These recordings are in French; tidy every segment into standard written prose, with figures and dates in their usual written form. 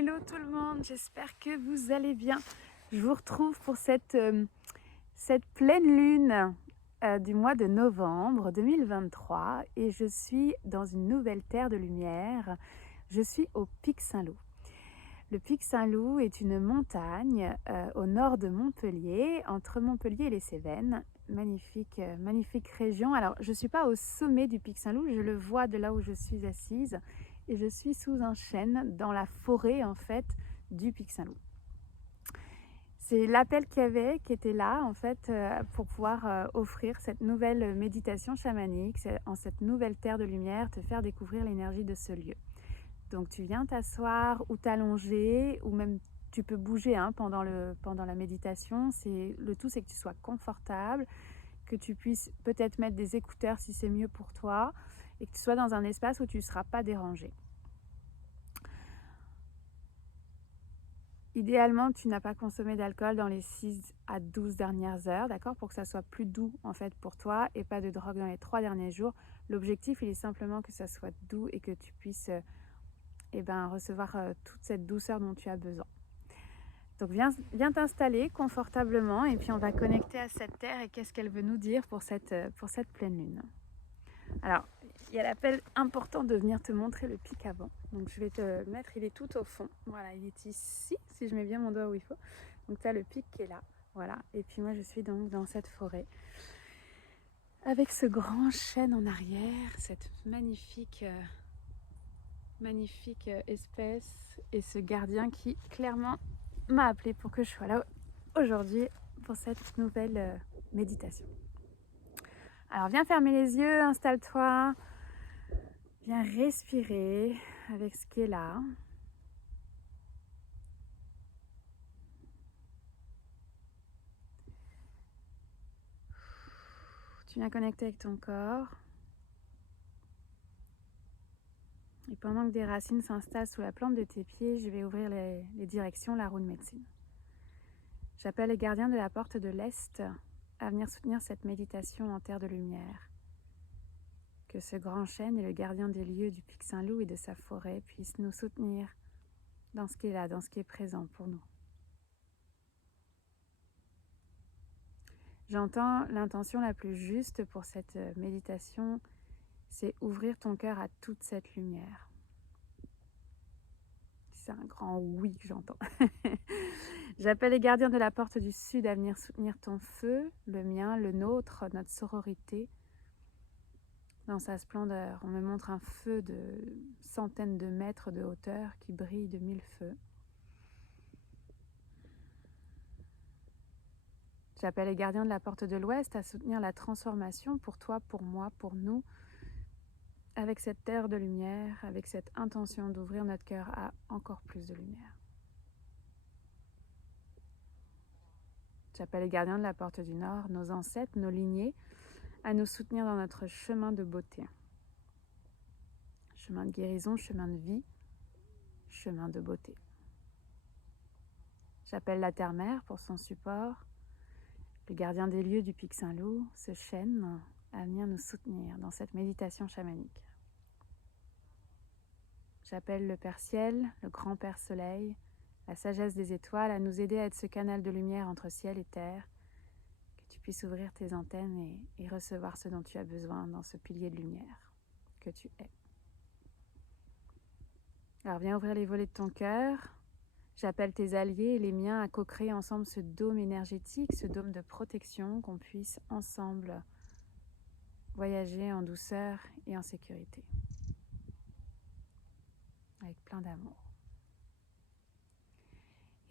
Hello tout le monde, j'espère que vous allez bien. Je vous retrouve pour cette pleine lune du mois de novembre 2023 et je suis dans une nouvelle terre de lumière. Je suis au Pic Saint-Loup. Le Pic Saint-Loup est une montagne au nord de Montpellier, entre Montpellier et les Cévennes. Magnifique région. Alors, je ne suis pas au sommet du Pic Saint-Loup, je le vois de là où je suis assise et je suis sous un chêne dans la forêt en fait du Pic Saint-Loup. C'est l'appel qu'il y avait, qui était là en fait pour pouvoir offrir cette nouvelle méditation chamanique, en cette nouvelle terre de lumière, te faire découvrir l'énergie de ce lieu. Donc tu viens t'asseoir ou t'allonger ou même tu peux bouger pendant la méditation. Le tout c'est que tu sois confortable, que tu puisses peut-être mettre des écouteurs si c'est mieux pour toi et que tu sois dans un espace où tu ne seras pas dérangé. Idéalement, tu n'as pas consommé d'alcool dans les 6 à 12 dernières heures, d'accord, pour que ça soit plus doux en fait pour toi et pas de drogue dans les 3 derniers jours. L'objectif, il est simplement que ça soit doux et que tu puisses recevoir toute cette douceur dont tu as besoin. Donc viens t'installer confortablement et puis on va connecter à cette terre et qu'est-ce qu'elle veut nous dire pour cette pleine lune. Alors, il y a l'appel important de venir te montrer le pic avant. Donc je vais te le mettre, il est tout au fond. Voilà, il est ici, si je mets bien mon doigt où il faut. Donc tu as le pic qui est là. Voilà, et puis moi je suis donc dans cette forêt avec ce grand chêne en arrière, cette magnifique espèce et ce gardien qui clairement m'a appelé pour que je sois là aujourd'hui pour cette nouvelle méditation. Alors viens fermer les yeux, installe-toi, viens respirer avec ce qui est là. Tu viens connecter avec ton corps. Et pendant que des racines s'installent sous la plante de tes pieds, je vais ouvrir les directions, la roue de médecine. J'appelle les gardiens de la porte de l'Est à venir soutenir cette méditation en terre de lumière. Que ce grand chêne et le gardien des lieux du Pic Saint-Loup et de sa forêt puissent nous soutenir dans ce qui est là, dans ce qui est présent pour nous. J'entends l'intention la plus juste pour cette méditation, c'est ouvrir ton cœur à toute cette lumière. C'est un grand oui que j'entends. J'appelle les gardiens de la porte du Sud à venir soutenir ton feu, le mien, le nôtre, notre sororité, dans sa splendeur. On me montre un feu de centaines de mètres de hauteur qui brille de 1000 feux. J'appelle les gardiens de la porte de l'Ouest à soutenir la transformation pour toi, pour moi, pour nous, avec cette terre de lumière, avec cette intention d'ouvrir notre cœur à encore plus de lumière. J'appelle les gardiens de la porte du Nord, nos ancêtres, nos lignées, à nous soutenir dans notre chemin de beauté. Chemin de guérison, chemin de vie, chemin de beauté. J'appelle la terre-mère pour son support, le gardien des lieux du Pic Saint-Loup, ce chêne, à venir nous soutenir dans cette méditation chamanique. J'appelle le Père Ciel, le Grand Père Soleil, la sagesse des étoiles, à nous aider à être ce canal de lumière entre ciel et terre, que tu puisses ouvrir tes antennes et recevoir ce dont tu as besoin dans ce pilier de lumière que tu es. Alors viens ouvrir les volets de ton cœur. J'appelle tes alliés et les miens à co-créer ensemble ce dôme énergétique, ce dôme de protection, qu'on puisse ensemble voyager en douceur et en sécurité. Avec plein d'amour.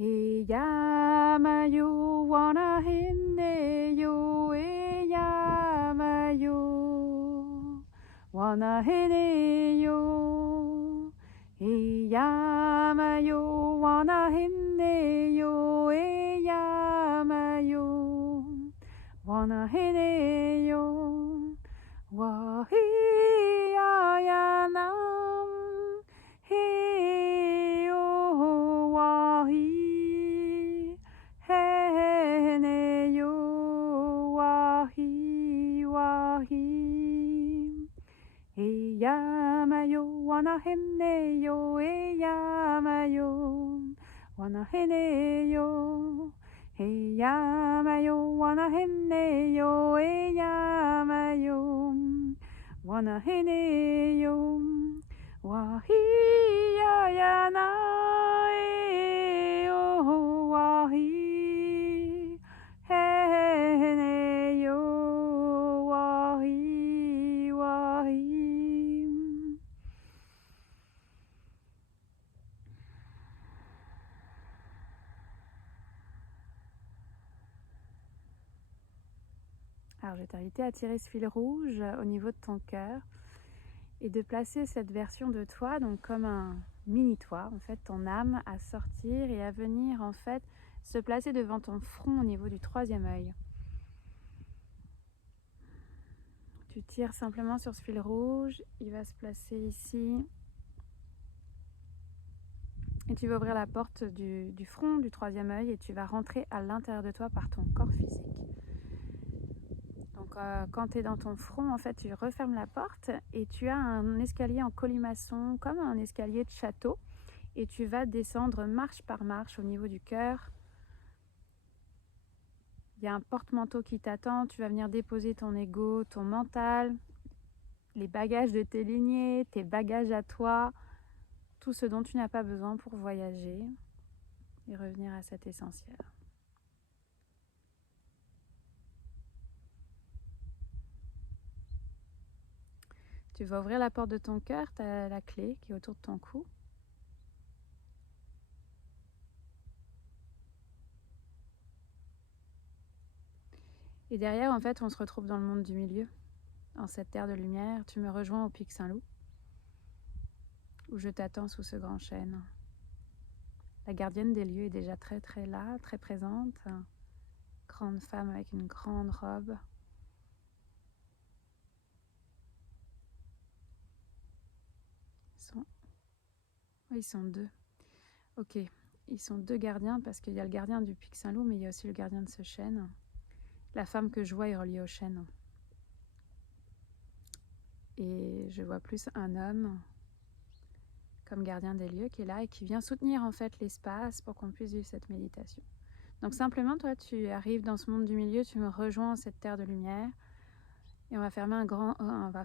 E yamayo wana hine yo, e yamayo wana hine yo, e yamayo wana hine yo, e yamayo wana hine yo, wa hi ayanam hi yo wa hi hene yo wa hi e yamayo wana hene yo, e yamayo hene yo. Eyama yo, wana hene yo, eyama yo. Wana hene yo. Wahi ya na e yo, wahi hene yo, wahi, wahi. Alors je vais t'inviter à tirer ce fil rouge au niveau de ton cœur et de placer cette version de toi donc comme un mini-toi, en fait ton âme à sortir et à venir en fait se placer devant ton front au niveau du troisième œil. Tu tires simplement sur ce fil rouge, il va se placer ici. Et tu vas ouvrir la porte du front du troisième œil et tu vas rentrer à l'intérieur de toi par ton corps physique. Donc quand tu es dans ton front, en fait, tu refermes la porte et tu as un escalier en colimaçon, comme un escalier de château. Et tu vas descendre marche par marche au niveau du cœur. Il y a un porte-manteau qui t'attend. Tu vas venir déposer ton ego, ton mental, les bagages de tes lignées, tes bagages à toi, tout ce dont tu n'as pas besoin pour voyager et revenir à cet essentiel. Tu vas ouvrir la porte de ton cœur, tu as la clé qui est autour de ton cou. Et derrière, en fait, on se retrouve dans le monde du milieu, en cette terre de lumière. Tu me rejoins au Pic Saint-Loup, où je t'attends sous ce grand chêne. La gardienne des lieux est déjà très très là, très présente. Grande femme avec une grande robe. Ils sont deux. Ok, ils sont deux gardiens parce qu'il y a le gardien du Pic Saint-Loup, mais il y a aussi le gardien de ce chêne. La femme que je vois est reliée au chêne. Et je vois plus un homme comme gardien des lieux qui est là et qui vient soutenir en fait l'espace pour qu'on puisse vivre cette méditation. Donc simplement, toi, tu arrives dans ce monde du milieu, tu me rejoins cette terre de lumière et on va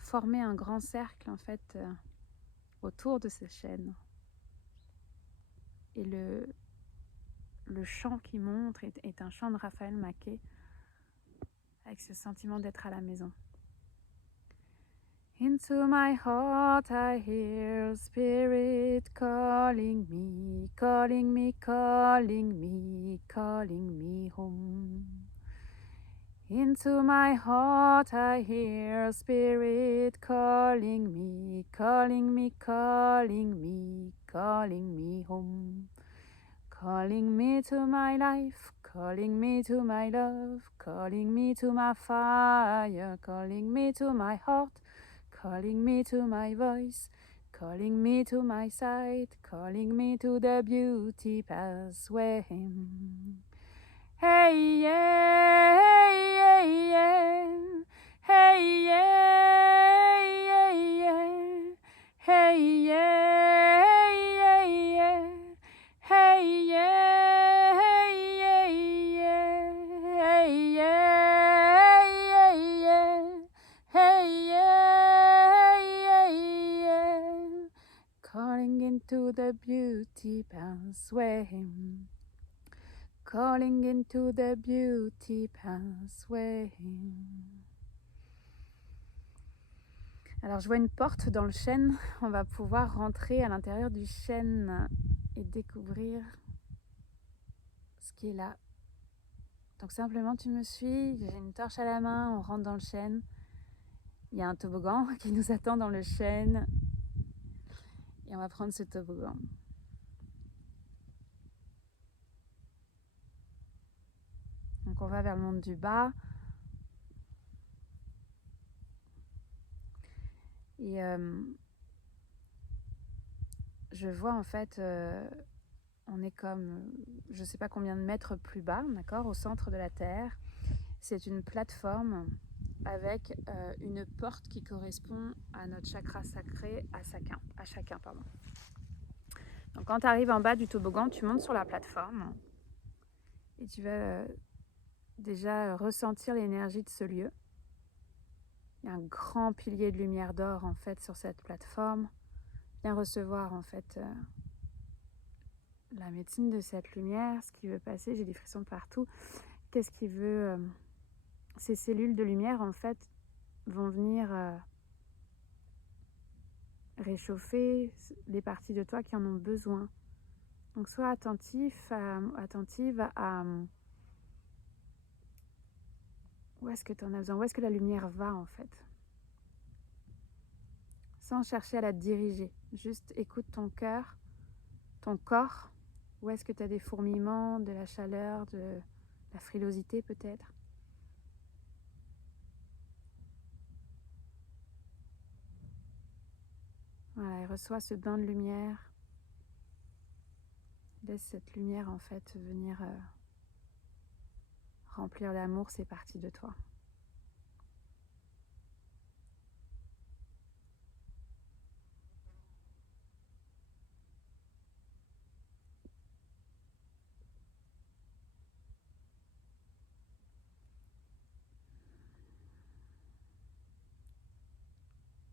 former un grand cercle en fait autour de ce chêne. Et le chant qui montre est un chant de Raphaël Maquet avec ce sentiment d'être à la maison. Into my heart I hear spirit calling me, calling me, calling me, calling me home. Into my heart I hear spirit calling me, calling me, calling me, calling me home. Calling me to my life, calling me to my love, calling me to my fire, calling me to my heart, calling me to my voice, calling me to my sight, calling me to the beauty pathway. Hey yeah, hey yeah, hey yeah, hey yeah, hey yeah, hey yeah, hey yeah, hey yeah, hey yeah, hey yeah, calling into the beauty pathway. Calling into the beauty pathway. Alors je vois une porte dans le chêne. On va pouvoir rentrer à l'intérieur du chêne et découvrir ce qui est là. Donc simplement tu me suis, j'ai une torche à la main, on rentre dans le chêne. Il y a un toboggan qui nous attend dans le chêne. Et on va prendre ce toboggan. Donc on va vers le monde du bas. Et je vois en fait, on est comme, je ne sais pas combien de mètres plus bas, d'accord, au centre de la Terre. C'est une plateforme avec une porte qui correspond à notre chakra sacré, à chacun. Donc Quand tu arrives en bas du toboggan, tu montes sur la plateforme et tu vas déjà ressentir l'énergie de ce lieu. Il y a un grand pilier de lumière d'or en fait sur cette plateforme. Viens recevoir en fait la médecine de cette lumière, ce qui veut passer. J'ai des frissons partout. Qu'est-ce qui veut ces cellules de lumière en fait vont venir réchauffer les parties de toi qui en ont besoin. Donc sois attentive à où est-ce que tu en as besoin, où est-ce que la lumière va en fait. Sans chercher à la diriger, juste écoute ton cœur, ton corps, où est-ce que tu as des fourmillements, de la chaleur, de la frilosité peut-être. Voilà, et reçois ce bain de lumière. Laisse cette lumière en fait venir remplir d'amour ces parties de toi.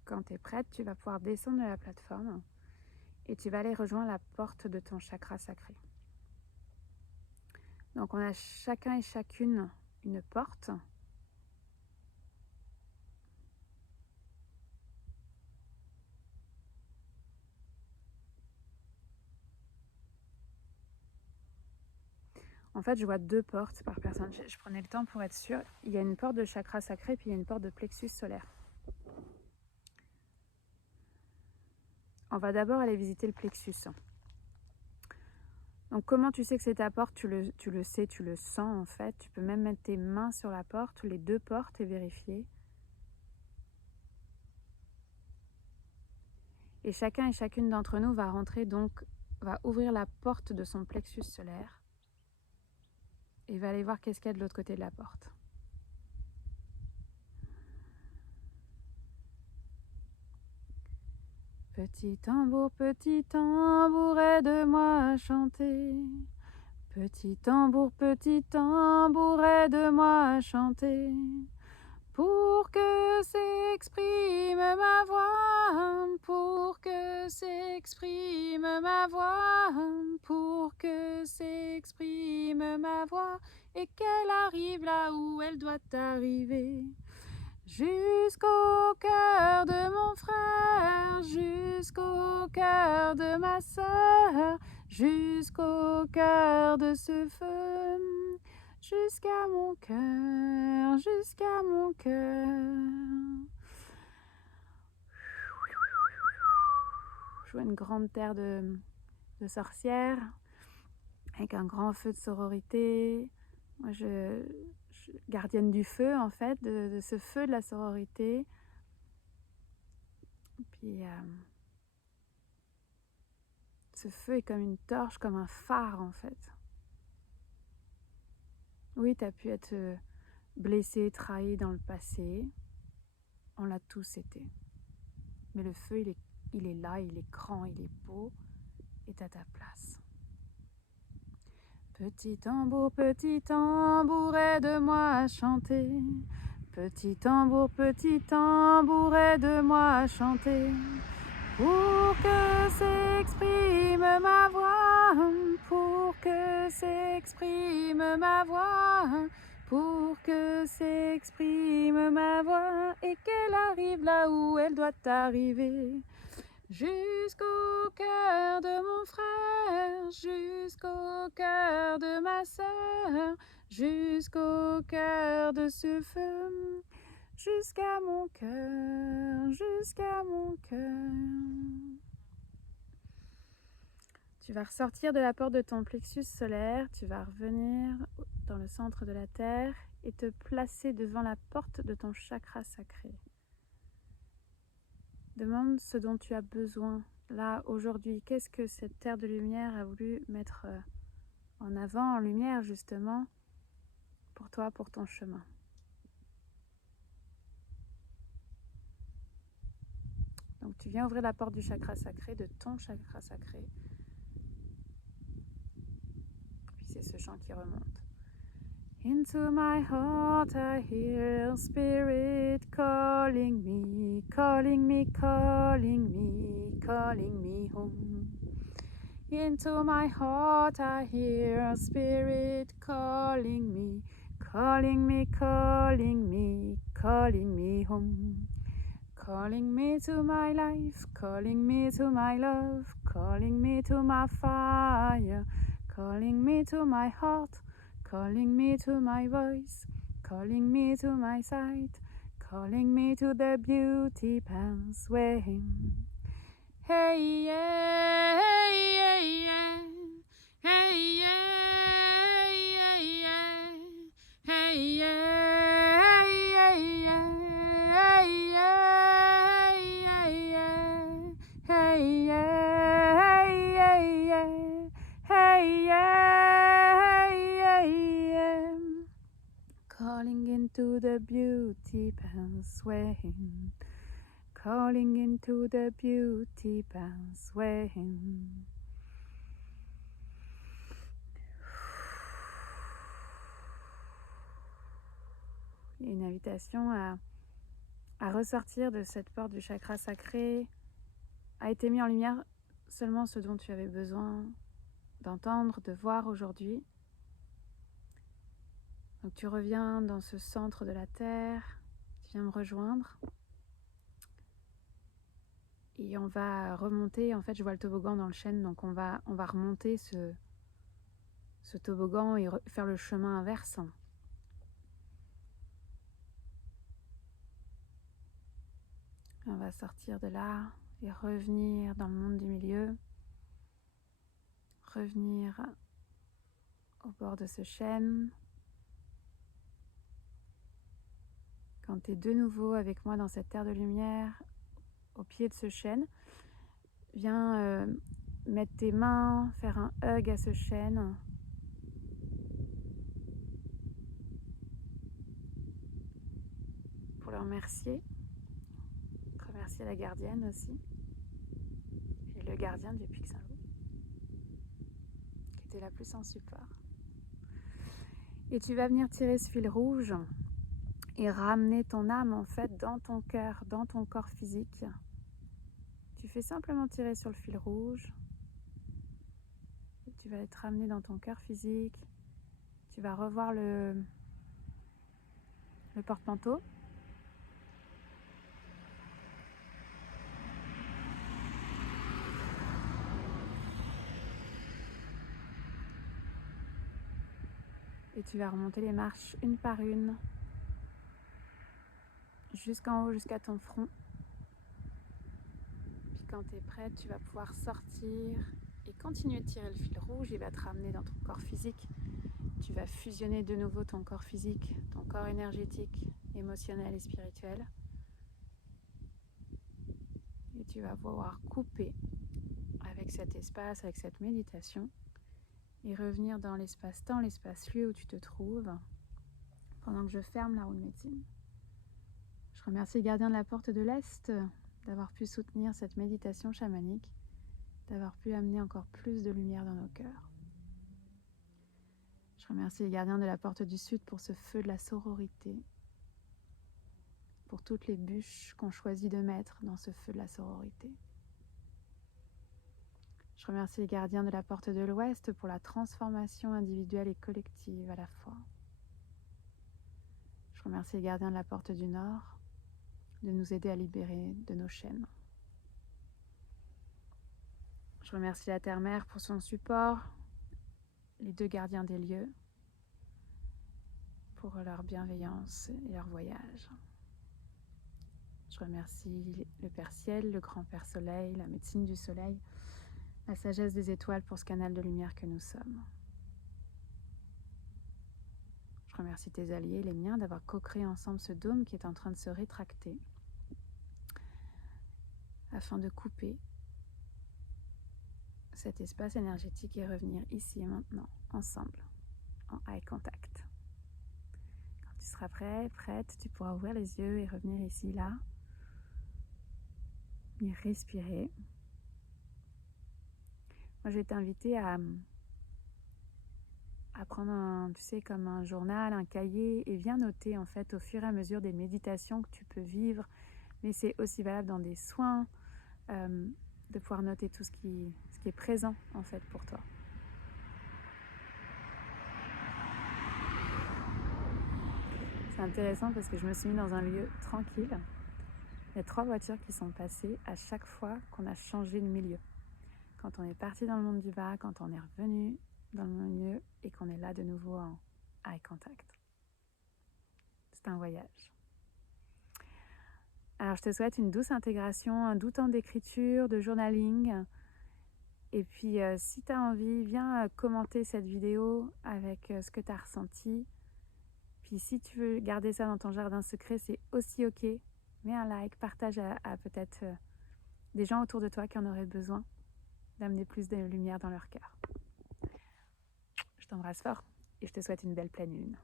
Quand tu es prête, tu vas pouvoir descendre de la plateforme et tu vas aller rejoindre la porte de ton chakra sacré. Donc on a chacun et chacune une porte. En fait, je vois 2 portes par personne. Je prenais le temps pour être sûre. Il y a une porte de chakra sacré, puis il y a une porte de plexus solaire. On va d'abord aller visiter le plexus. Donc comment tu sais que c'est ta porte? Tu le sais, tu le sens en fait. Tu peux même mettre tes mains sur la porte, les 2 portes et vérifier. Et chacun et chacune d'entre nous va rentrer donc, va ouvrir la porte de son plexus solaire et va aller voir qu'est-ce qu'il y a de l'autre côté de la porte. Petit tambour, aide-moi à chanter. Petit tambour, aide-moi à chanter. Pour que s'exprime ma voix, pour que s'exprime ma voix, pour que s'exprime ma voix, et qu'elle arrive là où elle doit arriver. Jusqu'au cœur de mon frère, jusqu'au cœur de ma sœur, jusqu'au cœur de ce feu, jusqu'à mon cœur, jusqu'à mon cœur. Je vois une grande terre de sorcières avec un grand feu de sororité. Moi, je gardienne du feu en fait, de ce feu de la sororité. Puis ce feu est comme une torche, comme un phare en fait. Oui, tu as pu être blessé, trahi dans le passé. On l'a tous été. Mais le feu, il est là, il est grand, il est beau, et t'as ta place. Petit tambour, aide-moi à chanter. Petit tambour, aide-moi à chanter. Pour que s'exprime ma voix, pour que s'exprime ma voix, pour que s'exprime ma voix, et qu'elle arrive là où elle doit arriver. Jusqu'au cœur de mon frère, jusqu'au cœur de ma sœur, jusqu'au cœur de ce feu, jusqu'à mon cœur, jusqu'à mon cœur. Tu vas ressortir de la porte de ton plexus solaire, tu vas revenir dans le centre de la terre et te placer devant la porte de ton chakra sacré. Demande ce dont tu as besoin là aujourd'hui. Qu'est-ce que cette terre de lumière a voulu mettre en avant, en lumière justement, pour toi, pour ton chemin. Donc tu viens ouvrir la porte du chakra sacré, de ton chakra sacré. chant qui remonte. Into my heart I hear spirit calling me, calling me, calling me, calling me home. Into my heart I hear spirit calling me, calling me, calling me, calling me home. Calling me to my life, calling me to my love, calling me to my fire, calling me to my heart, calling me to my voice, calling me to my sight, calling me to the beauty pathway. Hey yeah, hey yeah, yeah. Hey yeah, yeah, yeah. Hey yeah, yeah, yeah. Hey yeah, yeah, yeah. Hey yeah, yeah, yeah. Hey yeah, yeah, yeah. Calling into the beauty pathway. Calling into the beauty pathway. Une invitation à ressortir de cette porte du chakra sacré. A été mis en lumière seulement ce dont tu avais besoin d'entendre, de voir aujourd'hui. Donc tu reviens dans ce centre de la Terre, tu viens me rejoindre. Et on va remonter, en fait je vois le toboggan dans le chêne, donc on va remonter ce toboggan et faire le chemin inverse. On va sortir de là et revenir dans le monde du milieu, revenir au bord de ce chêne. Quand tu es de nouveau avec moi dans cette terre de lumière, au pied de ce chêne, viens mettre tes mains, faire un hug à ce chêne. Pour le remercier la gardienne aussi, et le gardien du Puy Saint-Loup, qui était la plus en support. Et tu vas venir tirer ce fil rouge et ramener ton âme en fait dans ton cœur, dans ton corps physique. Tu fais simplement tirer sur le fil rouge, et tu vas être ramené dans ton cœur physique. Tu vas revoir le porte-manteau. Et tu vas remonter les marches une par une, jusqu'en haut, jusqu'à ton front. Puis quand tu es prête, tu vas pouvoir sortir et continuer de tirer le fil rouge. Il va te ramener dans ton corps physique. Tu vas fusionner de nouveau ton corps physique, ton corps énergétique, émotionnel et spirituel. Et tu vas pouvoir couper avec cet espace, avec cette méditation, et revenir dans l'espace-temps, l'espace-lieu où tu te trouves, pendant que je ferme la roue de médecine. Je remercie le gardien de la porte de l'Est d'avoir pu soutenir cette méditation chamanique, d'avoir pu amener encore plus de lumière dans nos cœurs. Je remercie les gardiens de la porte du Sud pour ce feu de la sororité, pour toutes les bûches qu'on choisit de mettre dans ce feu de la sororité. Je remercie les gardiens de la porte de l'Ouest pour la transformation individuelle et collective à la fois. Je remercie les gardiens de la porte du Nord de nous aider à libérer de nos chaînes. Je remercie la Terre-Mère pour son support, les deux gardiens des lieux, pour leur bienveillance et leur voyage. Je remercie le Père Ciel, le Grand Père Soleil, la médecine du Soleil, la sagesse des étoiles pour ce canal de lumière que nous sommes. Je remercie tes alliés, les miens, d'avoir co-créé ensemble ce dôme qui est en train de se rétracter afin de couper cet espace énergétique et revenir ici et maintenant, ensemble, en eye contact. Quand tu seras prêt, prête, tu pourras ouvrir les yeux et revenir ici, là, et respirer. Moi, je vais t'inviter à à prendre tu sais, comme un journal, un cahier, et viens noter en fait au fur et à mesure des méditations que tu peux vivre. Mais c'est aussi valable dans des soins, de pouvoir noter tout ce qui est présent en fait pour toi. C'est intéressant parce que je me suis mis dans un lieu tranquille. Il y a 3 voitures qui sont passées à chaque fois qu'on a changé de milieu. Quand on est parti dans le monde du bas, quand on est revenu dans le milieu et qu'on est là de nouveau en eye contact. C'est un voyage. Alors je te souhaite une douce intégration, un doux temps d'écriture, de journaling. Et puis si tu as envie, viens commenter cette vidéo avec ce que tu as ressenti. Puis si tu veux garder ça dans ton jardin secret, c'est aussi ok. Mets un like, partage à peut-être des gens autour de toi qui en auraient besoin d'amener plus de lumière dans leur cœur. Je t'embrasse fort et je te souhaite une belle pleine lune.